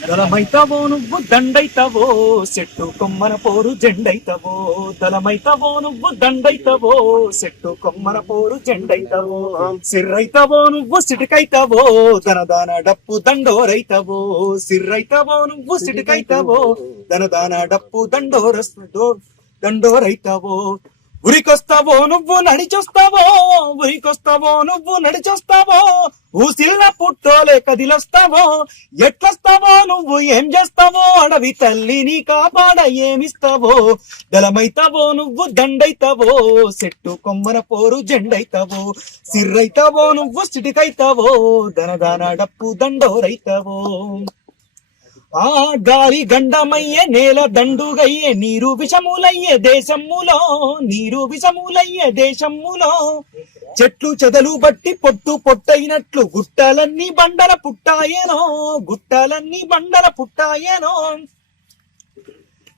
దళమైతవో నువ్వు దండైతవో చెట్టు కొమ్మన పోరు జెండైతవో దళమైతవో నువ్వు దండైతవో చెట్టు కొమ్మన పోరు జెండైతవో సిర్రైతవో నువ్వు సిటికైతవో దనదాన డప్పు దండోరైతవో సిర్రైతవో నువ్వు సిటికైతవో దనదాన డప్పు దండోరైతవో ఉరికొస్తావో నువ్వు నడిచొస్తావో ఉరికొస్తావో నువ్వు నడిచొస్తావో ఊసిల్ల పుట్టోలే కదిలొస్తావో ఎట్లొస్తావో నువ్వు ఏం చేస్తావో అడవి తల్లిని కాపాడ ఏమిస్తావో దళమైతావో నువ్వు దండైతావో చెట్టు కొమ్మన పోరు జెండైతావో సిర్రైతావో నువ్వు సిటికైతావో దనదాన డప్పు దండోరైతావో ఆ గాలి గండమయ్యే నేల దండుగయ్యే నీరు విషములయ్యే దేశములో నీరు విషములయ్యే దేశములో చెట్లు చెదలు బట్టి పొట్టు పొట్టయినట్లు గుట్టలన్నీ బండల పుట్టాయేనో గుట్టలన్నీ బండల పుట్టాయేనో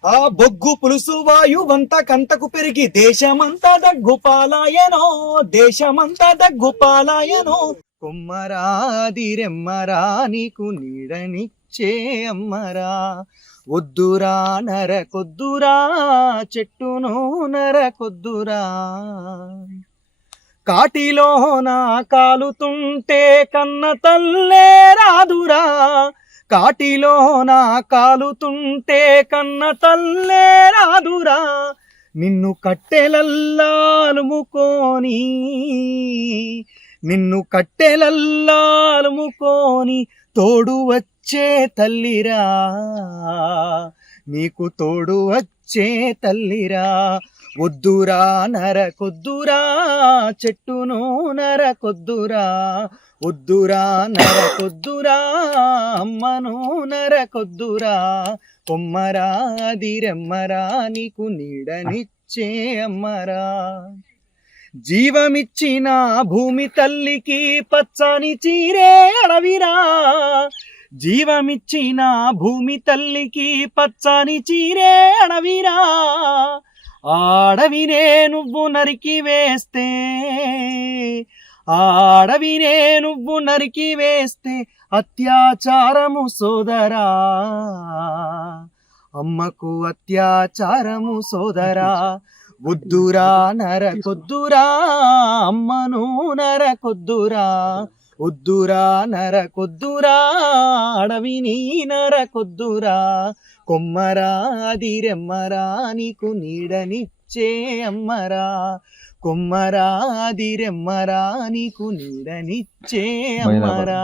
ఆ బొగ్గు పులుసు వాయువంత కంటకు పెరిగి దేశమంతా దగ్గుపాలాయనో దేశమంతా దగ్గుపాలాయనో కొమ్మరాదిరెమ్మరా నీకు నీడనిచ్చే అమ్మరా వద్దురా నరకొద్దురా చెట్టును నరకొద్దురా కాటిలో నా కాలుతుంటే కన్న తల్లే రాదురా కాటిలో నా కాలుతుంటే కన్న తల్లే రాదురా నిన్ను కట్టెలల్లాలుముకొని నిన్ను కట్టెలల్లాలుముకొని తోడు వచ్చే తల్లిరా నీకు తోడు వచ్చే తల్లిరా వద్దురా నరకొద్దురా చెట్టును నరకొద్దురా వద్దురా నరకొద్దురా అమ్మను నరకొద్దురా కొమ్మరా దిరెమ్మరా నీకు నీడనిచ్చే అమ్మరా జీవమిచ్చిన భూమి తల్లికి పచ్చని చీరే అడవిరా జీవమిచ్చిన భూమి తల్లికి పచ్చని చీరే అడవిరా ఆడవినే నువ్వు నరికి వేస్తే ఆడవినే నువ్వు నరికి వేస్తే అత్యాచారము సోదరా అమ్మకు అత్యాచారము సోదరా వద్దురా నరకొద్దురా అమ్మను నరకొద్దురా వద్దురా నరకొద్దురా అడవిని నరకొద్దురా కొమ్మరా దిరెమ్మరా నీకు నీడనిచ్చే అమ్మరా కొమ్మరా దిరెమ్మరా నీకు నీడనిచ్చే అమ్మరా